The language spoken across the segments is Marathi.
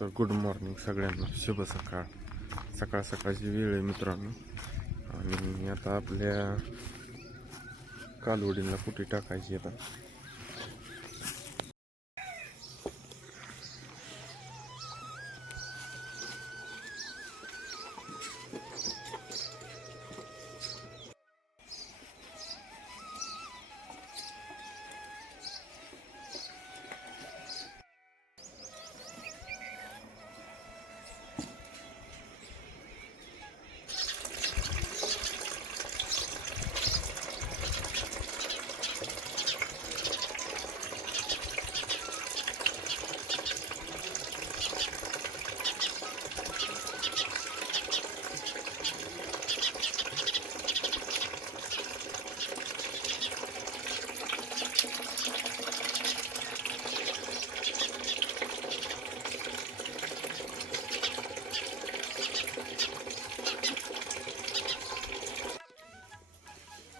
तर गुड मॉर्निंग सगळ्यांना. शुभ सकाळ. सकाळ सकाळची वेळ आहे मित्रांनो. आणि आता आपल्या कालवडीला कुठे टाकायची आता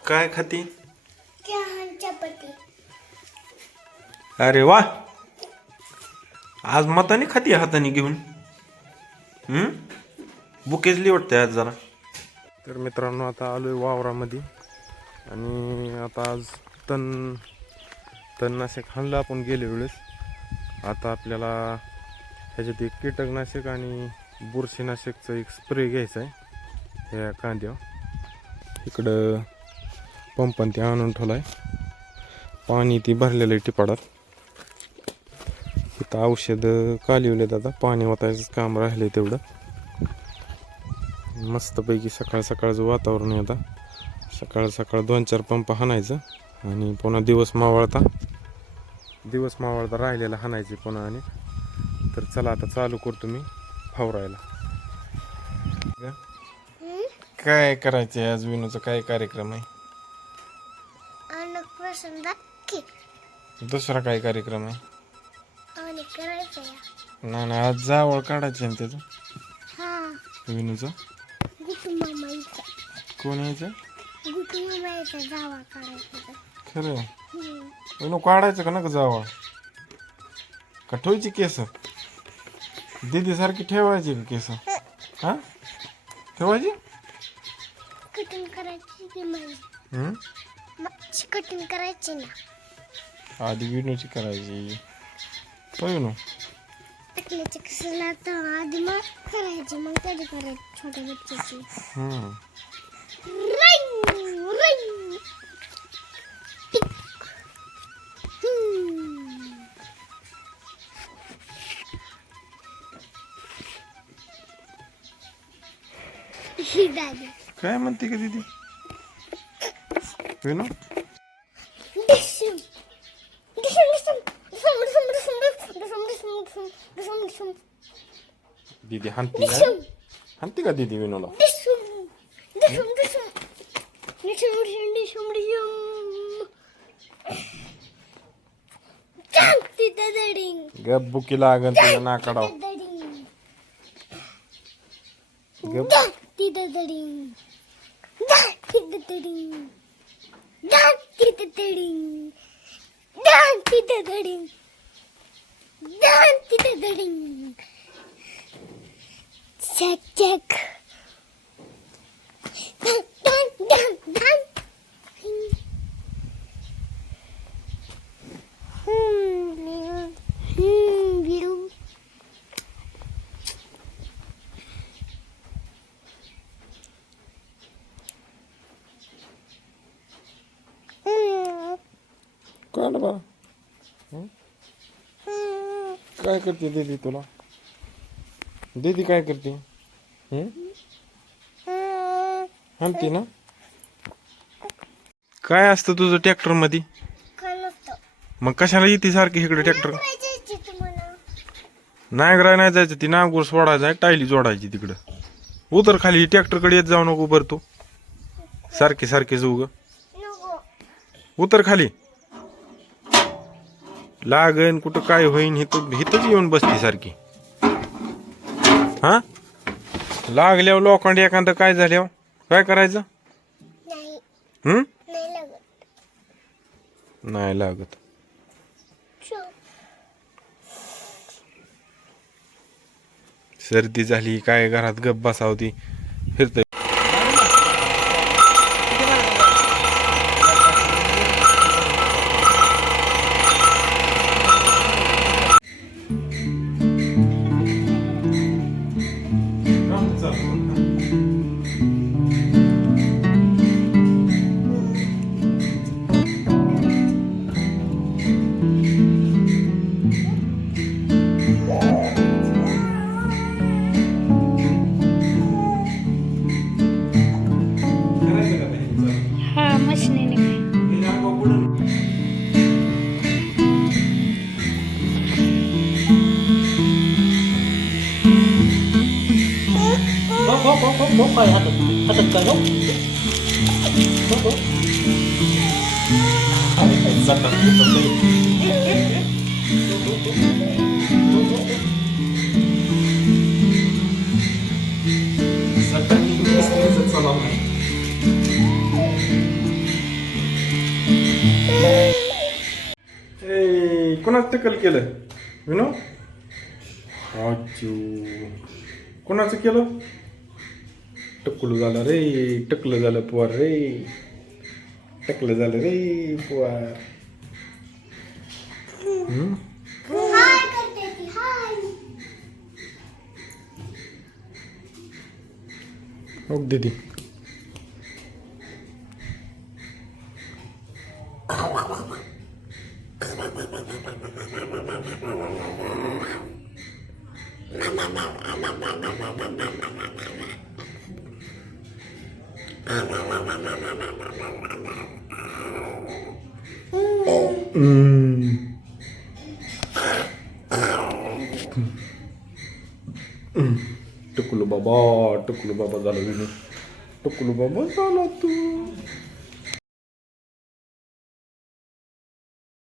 काय खाती? चपाती. अरे वा! आज मताने खाती हाताने घेऊन. हम्म? बुकेजली वाटते आज जरा. तर मित्रांनो आता आलोय वावरामध्ये. आणि आता आज तण तणनाशक हाणलं आपण गेल्या वेळेस. आता आपल्याला ह्याच्यात एक कीटकनाशक आणि बुरशीनाशकचं एक स्प्रे घ्यायचा आहे ह्या कांद्यावर. इकडं पंपान ते आणून ठेवलाय. पाणी ती भरलेलं आहे टिपाडात. इथं औषधं कालिवलेत आता. पाणी ओतायचं काम राहिले तेवढं. मस्तपैकी सकाळ सकाळचं वातावरण आहे आता. सकाळ सकाळ दोन चार पंप हाणायचं आणि पुन्हा दिवस मावळता. दिवस मावळता राहिलेला हाणायचे पुन्हा आणि. तर चला आता चालू करतो मी फवरायला. काय करायचं आज विनूचा काय कार्यक्रम आहे? दाखी दुसरा काय कार्यक्रम आहे? करायचं नाही नाही आज जावळ काढायचे ना त्याचं? हा. विनूचं? गुटू कोण यायचं गुटू मामाईचा जावा काढायचा खरं हम्म. विनू काढायचं का नका जावळ का ठेवायची केस. दीदी सारखी ठेवायची का केस? हा? ठेवायची? कटिंग करायची की हम्म? कटिंग करायची ना. आधी विनूची करायची होय विनू टाकल्याचे कसं लागतं आधी मग करायची मग कधी करायची छोट्या बच्च्याची हम्म. रिंग रिंग टिक हम्म. ही दादी काय म्हणते का दीदी विनू डिशम दीदी हंती है हंती का दीदी विनो लो గబ్బు కిలాగంత నా కడ దాంతి దడింగ్ దాంతి దడింగ్ check, check. Dun, dun, dun, dun. काय आलं बरं काय करते दीदी तुला? दीदी काय करते? हम्म? हाणती ना काय असतं तुझं ट्रॅक्टरमध्ये मग कशाला येते सारखी इकडे ट्रॅक्टर नायगरा नाही जायचं ती नागपूर सोडायचं टायली जोडायची तिकडं. उतर खाली ट्रॅक्टरकडे येत जाऊ नको बरं तू. सारखे सारखे जाऊ ग. उतर खाली. लागन कुठं काय होईन हिथं हिथंच येऊन बसती सारखी. हा? लागल्यावर लोखंड एखादं काय झाल्यावर? काय करायचं? नाही. हम्म नाही लागत. नाही लागत. शो. सर्दी झाली काय घरात गप बसावती फिरतय. मशीनीने bốc bốc bốc bốc कोणाचं टक्कल केलं विनो आजू. कोणाचं केलं? टक्कलू झालं रे टकलं झालं पोवार रे. टकलं झालं रे पोवार हम्म? हाय करते ती हाय. दीदी. टुकलू बाबा टुकलू बाबा झाला विनू टुकलू बाबा झाला तू